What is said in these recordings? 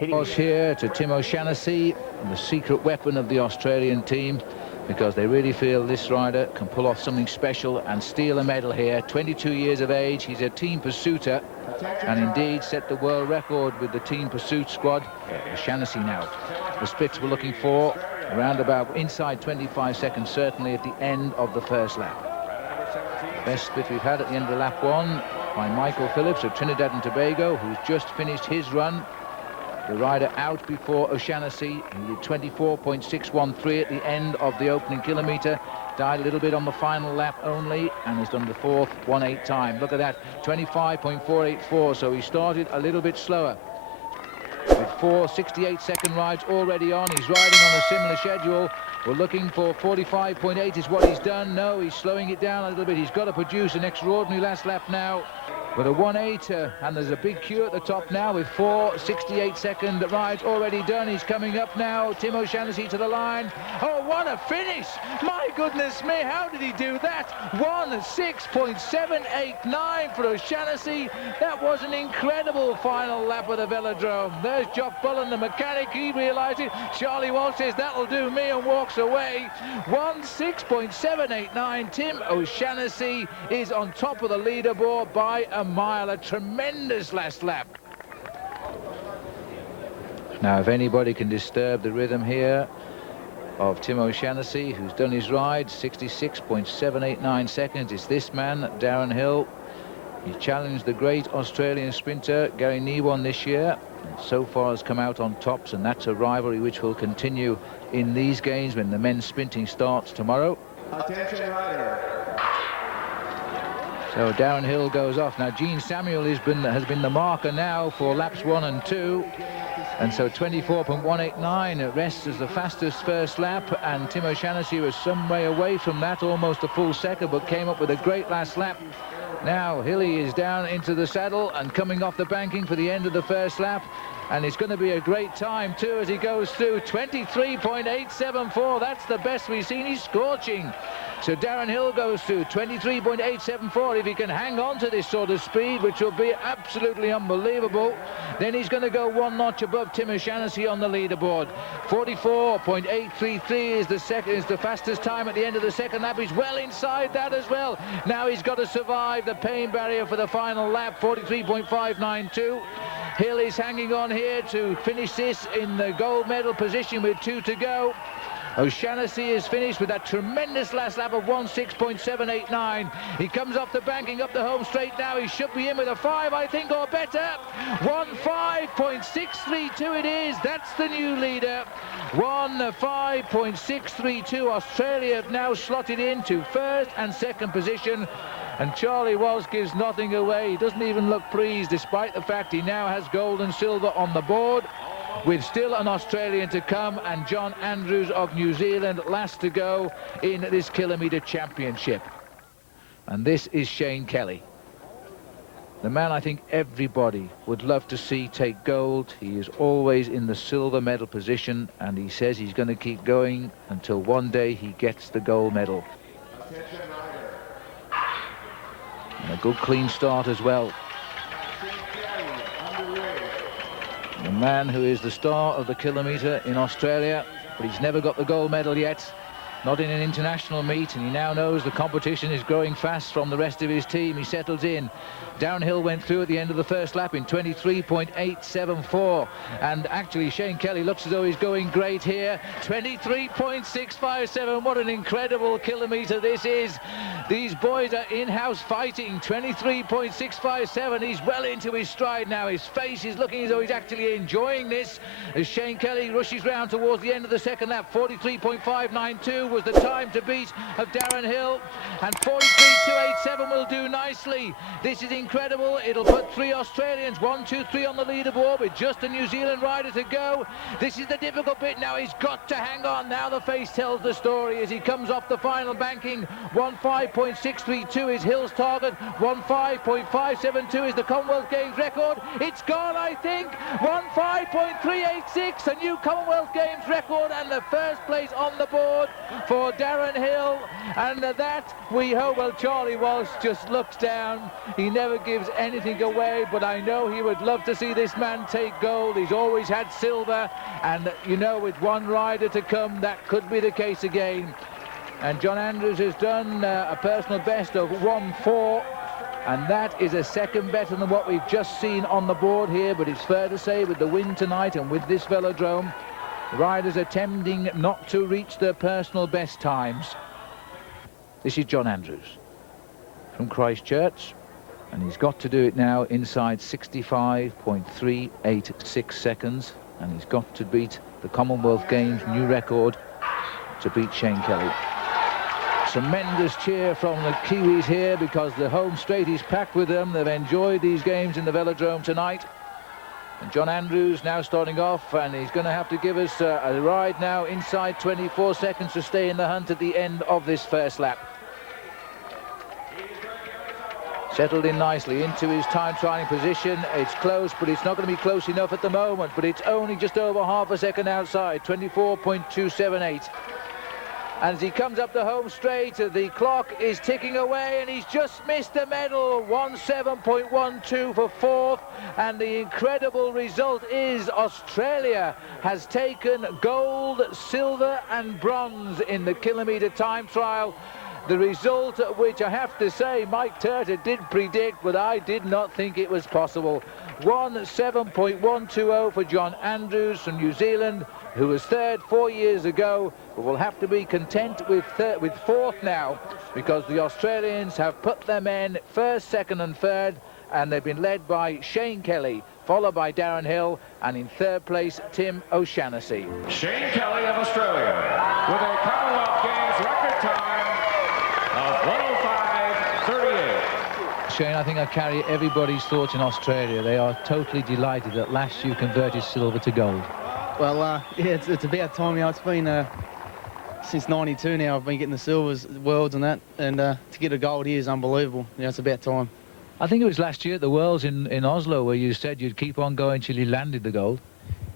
Was here to Tim O'Shannessy, the secret weapon of the Australian team, because they really feel this rider can pull off something special and steal a medal here. 22 years of age, he's a team pursuiter, and indeed set the world record with the team pursuit squad. O'Shannessy now. The splits we're looking for around about inside 25 seconds, certainly at the end of the first lap. Best split we've had at the end of lap one by Michael Phillips of Trinidad and Tobago, who's just finished his run. The rider out before O'Shannessy. He did 24.613 at the end of the opening kilometre. Died a little bit on the final lap only, and has done the fourth 1:8 time. Look at that, 25.484. So he started a little bit slower. With 4 68-second rides already on, he's riding on a similar schedule. We're looking for 45.8 is what he's done. No, he's slowing it down a little bit. He's got to produce an extraordinary last lap now. With a 1:8, and there's a big queue at the top now with 4 68-second rides already done. He's coming up now. Tim O'Shannessy to the line. Oh, what a finish! My goodness me, how did he do that? 1:06.789 for O'Shannessy. That was an incredible final lap of the velodrome. There's Jock Bullen, the mechanic. He realised it. Charlie Walsh says, that'll do me, and walks away. 1:06.789. Tim O'Shannessy is on top of the leaderboard by a mile. A tremendous last lap. Now, if anybody can disturb the rhythm here of Tim O'Shannessy, who's done his ride, 66.789 seconds, it's this man, Darren Hill. He challenged the great Australian sprinter Gary Newon this year, and so far has come out on tops, and that's a rivalry which will continue in these games when the men's sprinting starts tomorrow. Attention rider. So Darren Hill goes off. Now Gene Samuel has been the marker now for laps 1 and 2. And so 24.189 rests as the fastest first lap, and Tim O'Shannessy was some way away from that, almost a full second, but came up with a great last lap. Now Hilly is down into the saddle and coming off the banking for the end of the first lap, and it's going to be a great time too as he goes through. 23.874, that's the best we've seen. He's scorching. So Darren Hill goes through 23.874. If he can hang on to this sort of speed, which will be absolutely unbelievable, then he's going to go one notch above Tim O'Shannessy on the leaderboard. 44.833 is the fastest time at the end of the second lap. He's well inside that as well. Now he's got to survive the pain barrier for the final lap. 43.592. Hill is hanging on here to finish this in the gold medal position with 2 to go. O'Shannessy is finished with that tremendous last lap of 1:06.789. He comes off the banking up the home straight now. He should be in with a 5, I think, or better. 1:05.632 it is. That's the new leader. 1:05.632. Australia have now slotted into first and second position. And Charlie Walsh gives nothing away. He doesn't even look pleased, despite the fact he now has gold and silver on the board, with still an Australian to come, and John Andrews of New Zealand last to go in this kilometre championship. And this is Shane Kelly, the man I think everybody would love to see take gold. He is always in the silver medal position, and he says he's going to keep going until one day he gets the gold medal. And a good clean start as well. The man who is the star of the kilometre in Australia, but he's never got the gold medal yet, not in an international meet, and he now knows the competition is growing fast from the rest of his team. He settles in. Darren Hill went through at the end of the first lap in 23.874, and actually Shane Kelly looks as though he's going great here. 23.657. What an incredible kilometre this is. These boys are in-house fighting. 23.657. He's well into his stride now. His face is looking as though he's actually enjoying this as Shane Kelly rushes round towards the end of the second lap. 43.592 was the time to beat of Darren Hill, and 43.287 will do nicely. This is incredible. It'll put 3 Australians, 1, 2, 3 on the leaderboard with just a New Zealand rider to go. This is the difficult bit now. He's got to hang on. Now the face tells the story as he comes off the final banking. 15.632 is Hill's target. 15.572 is the Commonwealth Games record. It's gone, I think. 15.386, a new Commonwealth Games record, and the first place on the board for Darren Hill, and that we hope. Well, Charlie Walsh just looks down. He never gives anything away, but I know he would love to see this man take gold. He's always had silver, and you know, with one rider to come, that could be the case again. And John Andrews has done a personal best of 1:04. And that is a second better than what we've just seen on the board here, but it's fair to say with the wind tonight and with this velodrome, riders attempting not to reach their personal best times. This is John Andrews from Christchurch, and he's got to do it now inside 65.386 seconds, and he's got to beat the Commonwealth Games new record to beat Shane Kelly. Tremendous cheer from the Kiwis here because the home straight is packed with them. They've enjoyed these games in the velodrome tonight. And John Andrews now starting off, and he's going to have to give us a ride now inside 24 seconds to stay in the hunt at the end of this first lap. Settled in nicely into his time trialing position. It's close, but it's not going to be close enough at the moment, but it's only just over half a second outside, 24.278. And as he comes up the home straight, the clock is ticking away, and he's just missed the medal. 17.12 for fourth, and the incredible result is Australia has taken gold, silver and bronze in the Kilometre Time Trial. The result which I have to say Mike Turter did predict, but I did not think it was possible. 17.120 for John Andrews from New Zealand, who was third 4 years ago, but will have to be content with fourth now, because the Australians have put their men first, second and third, and they've been led by Shane Kelly, followed by Darren Hill, and in third place Tim O'Shannessy. Shane Kelly of Australia with a Commonwealth Games record time of 1:05:38. Shane, I think I carry everybody's thoughts in Australia. They are totally delighted at last you converted silver to gold. Well, yeah, it's about time. You know, it's been since '92 now. I've been getting the silvers, worlds, and that, and to get a gold here is unbelievable. You know, it's about time. I think it was last year at the Worlds in Oslo where you said you'd keep on going till you landed the gold.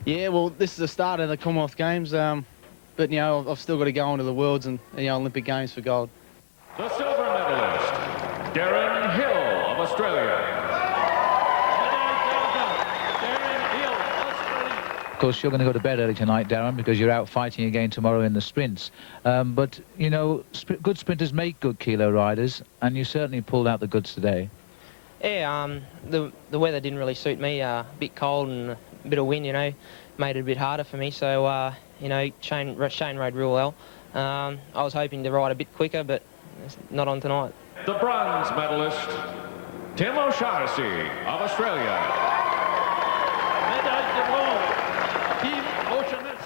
Yeah, well, this is the start of the Commonwealth Games, but you know, I've still got to go on to the Worlds and you know, Olympic Games for gold. The silver medalist, Darren Hill of Australia. Of course, you're going to go to bed early tonight, Darren, because you're out fighting again tomorrow in the sprints. But, you know, good sprinters make good kilo riders, and you certainly pulled out the goods today. Yeah, the weather didn't really suit me. A bit cold and a bit of wind, you know, made it a bit harder for me. So, you know, Shane rode real well. I was hoping to ride a bit quicker, but it's not on tonight. The bronze medalist, Tim O'Shannessy of Australia.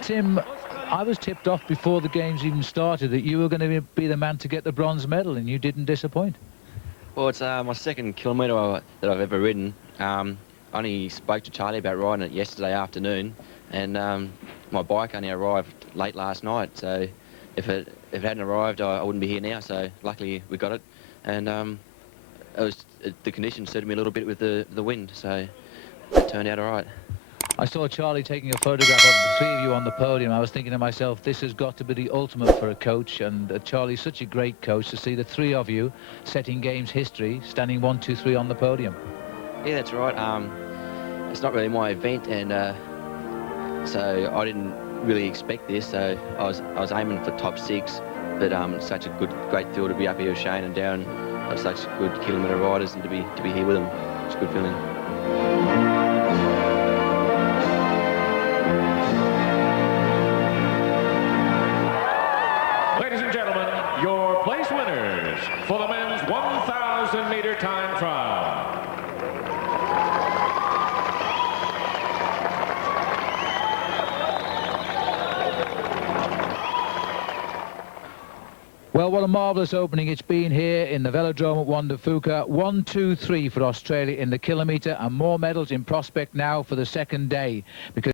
Tim, I was tipped off before the games even started that you were going to be the man to get the bronze medal, and you didn't disappoint. Well, it's my second kilometre that I've ever ridden. I only spoke to Charlie about riding it yesterday afternoon, and my bike only arrived late last night, so if it hadn't arrived, I wouldn't be here now, so luckily we got it. And the conditions suited me a little bit with the wind, so it turned out all right. I saw Charlie taking a photograph of the three of you on the podium. I was thinking to myself, this has got to be the ultimate for a coach, and Charlie's such a great coach to see the three of you setting games history, standing 1, 2, 3 on the podium. Yeah, that's right. It's not really my event, and so I didn't really expect this. So I was aiming for top 6, but such a great feel to be up here with Shane and Darren, of such good kilometre riders, and to be here with them. It's a good feeling. Ladies and gentlemen, your place winners for the men's 1,000-meter time trial. Well, what a marvellous opening it's been here in the velodrome at Wanda Fuka. 1, 2, 3 for Australia in the kilometre, and more medals in prospect now for the second day, because